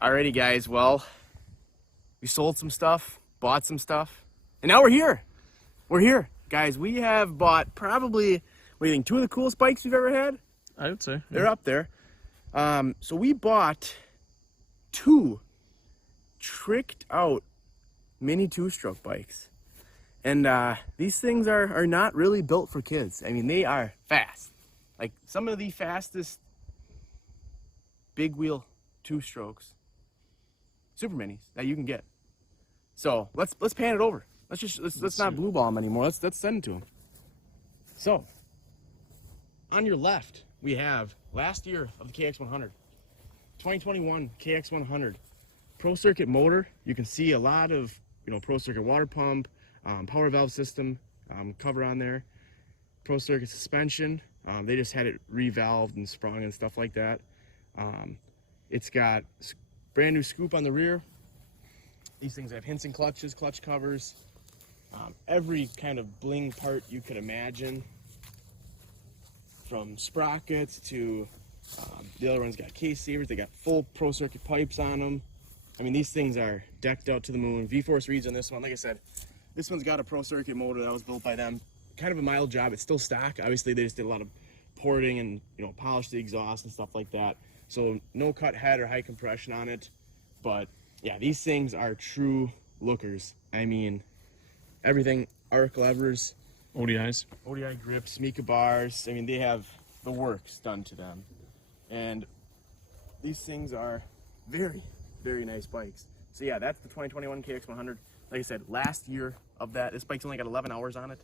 Alrighty guys, well, we sold some stuff, bought some stuff, and now we're here. We're here. Guys, we have bought probably, what do you think, 2 of the coolest bikes we've ever had? I would say. Yeah. They're up there. So we bought 2 tricked out mini 2-stroke bikes. And these things are not really built for kids. I mean, they are fast. Like some of the fastest big wheel 2-strokes super minis that you can get. So let's pan it over. Let's not blue ball them anymore. Let's send it to them. So on your left we have last year of the KX100, 2021 KX100 Pro Circuit motor. You can see a lot of Pro Circuit water pump, power valve system cover on there. Pro Circuit suspension. They just had it revalved and sprung and stuff like that. It's got brand new scoop on the rear. These things have Hinson clutches, clutch covers, every kind of bling part you could imagine, from sprockets to the other one's got case savers. They got full Pro Circuit pipes on them. I mean, these things are decked out to the moon. V-force reads on this one. Like I said, this one's got a Pro Circuit motor that was built by them. Kind of a mild job. It's still stock. Obviously, they just did a lot of porting and polished the exhaust and stuff like that. So no cut head or high compression on it. But yeah, these things are true lookers. I mean, everything, arc levers, ODI grips, Mica bars. I mean, they have the works done to them. And these things are very, very nice bikes. So yeah, that's the 2021 KX100. Like I said, last year of that. This bike's only got 11 hours on it.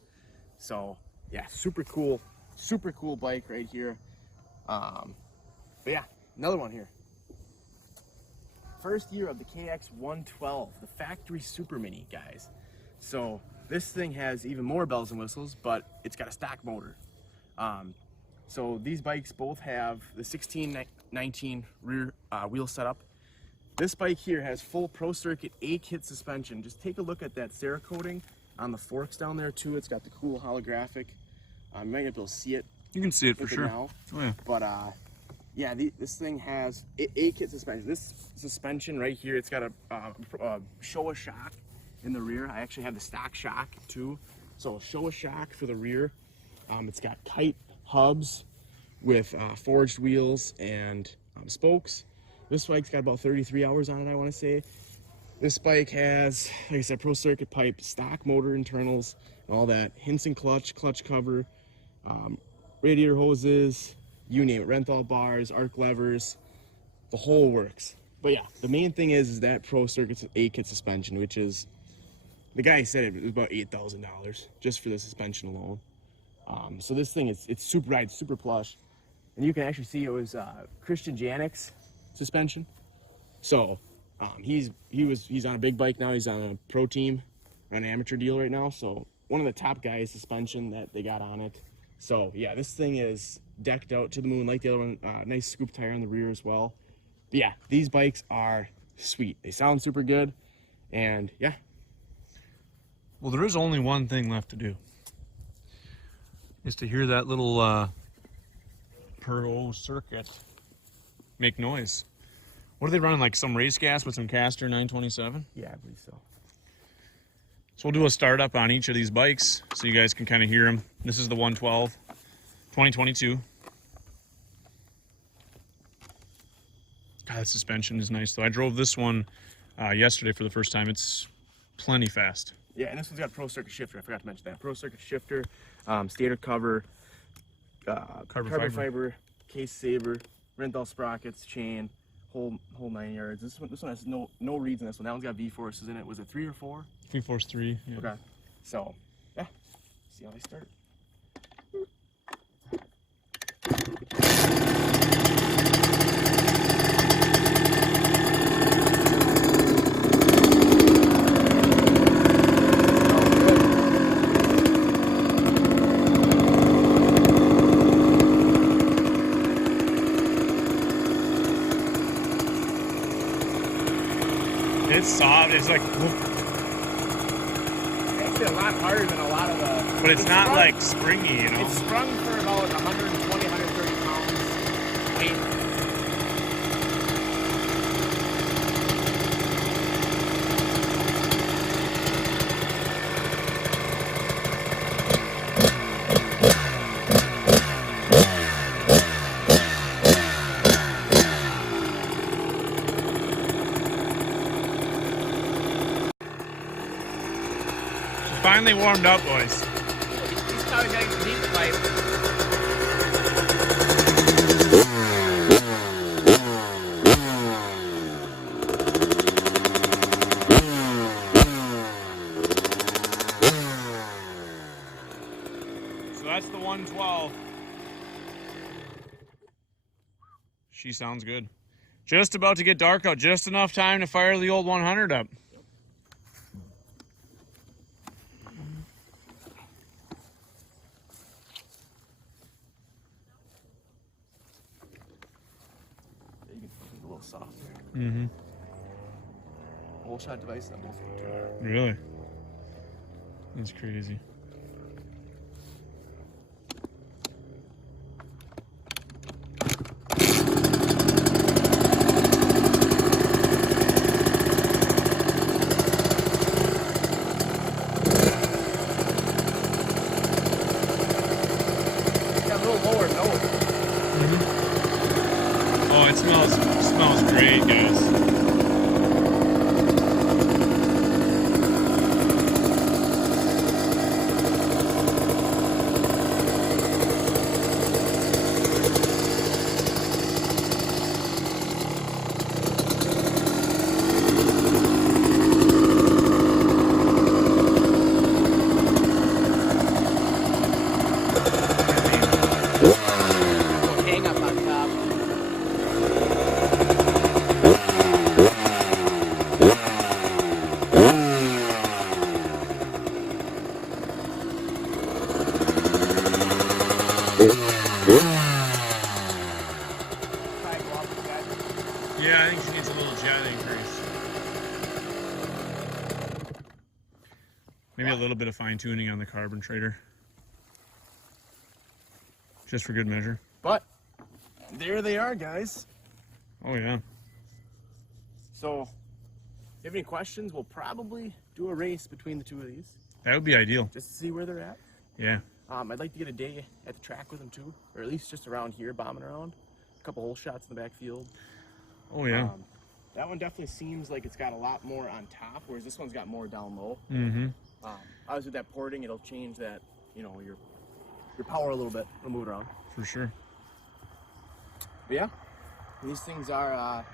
So yeah, super cool bike right here. But yeah, another one here. First year of the KX112, the factory super mini, guys. So this thing has even more bells and whistles, but it's got a stock motor. So these bikes both have the 1619 rear wheel setup. This bike here has full Pro Circuit A-kit suspension. Just take a look at that Cerakoting on the forks down there too. It's got the cool holographic. You might not be able to see it. You can see it for sure. Now. Oh yeah. But yeah, this thing has A-kit suspension. This suspension right here, it's got a Showa shock in the rear. I actually have the stock shock too. So Showa shock for the rear. It's got kite hubs with forged wheels and spokes. This bike's got about 33 hours on it, I want to say. This bike has, like I said, Pro Circuit pipe, stock motor internals, and all that. Hinson clutch, clutch cover, radiator hoses, you name it, Renthal bars, arc levers, the whole works. But yeah, the main thing is that Pro Circuit A-kit suspension, which is, the guy said it was about $8,000 just for the suspension alone. So this thing it's super ride, super plush, and you can actually see it was Christian Janik's suspension. So he's on a big bike now. He's on a pro team, on an amateur deal right now. So one of the top guys suspension that they got on it. So yeah, this thing is decked out to the moon like the other one. Nice scoop tire on the rear as well. But yeah, these bikes are sweet. They sound super good, and yeah. Well, there is only one thing left to do. Is to hear that little Pro Circuit make noise. What are they running, like some race gas with some Caster 927? Yeah, I believe so. So we'll do a startup on each of these bikes so you guys can kind of hear them. This is the 112, 2022. God, that suspension is nice though. I drove this one yesterday for the first time. It's plenty fast. Yeah, and this one's got Pro Circuit shifter. I forgot to mention that. Pro Circuit shifter, stator cover, carbon fiber, case saver, Renthal sprockets, chain, whole 9 yards. This one has no reeds in this one. That one's got V-forces in it. Was it 3 or 4? V-force 3. Yeah. Okay. So yeah, see how they start. It's soft. It's like, Actually, a lot harder than a lot of the. but it's not sprung, like springy, you know. It's sprung for about 120, 130 pounds weight. finally warmed up, boys. He's probably getting some heat pipe. So that's the 112. She sounds good. Just about to get dark out. Just enough time to fire the old 100 up. A little soft. Mm-hmm. Whole shot device on both of them. Really? That's crazy. Oh, it smells great, guys. Hang up on top. Yeah, I think she needs a little jet increase. Maybe a little bit of fine tuning on the Carburetor. Just for good measure. But there they are, guys. Oh yeah. So if you have any questions, we'll probably do a race between the two of these. That would be ideal. Just to see where they're at. Yeah. I'd like to get a day at the track with them too, or at least just around here bombing around. A couple hole shots in the backfield. Oh yeah. That one definitely seems like it's got a lot more on top, whereas this one's got more down low. Mm-hmm. Obviously with that porting, it'll change that, you know, your power a little bit. It'll move it around. For sure. But yeah, these things are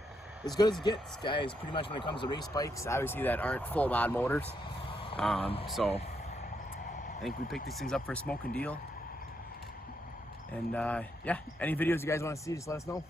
as good as it gets, guys, pretty much when it comes to race bikes, obviously that aren't full mod motors. So I think we picked these things up for a smoking deal. And yeah, any videos you guys want to see, just let us know.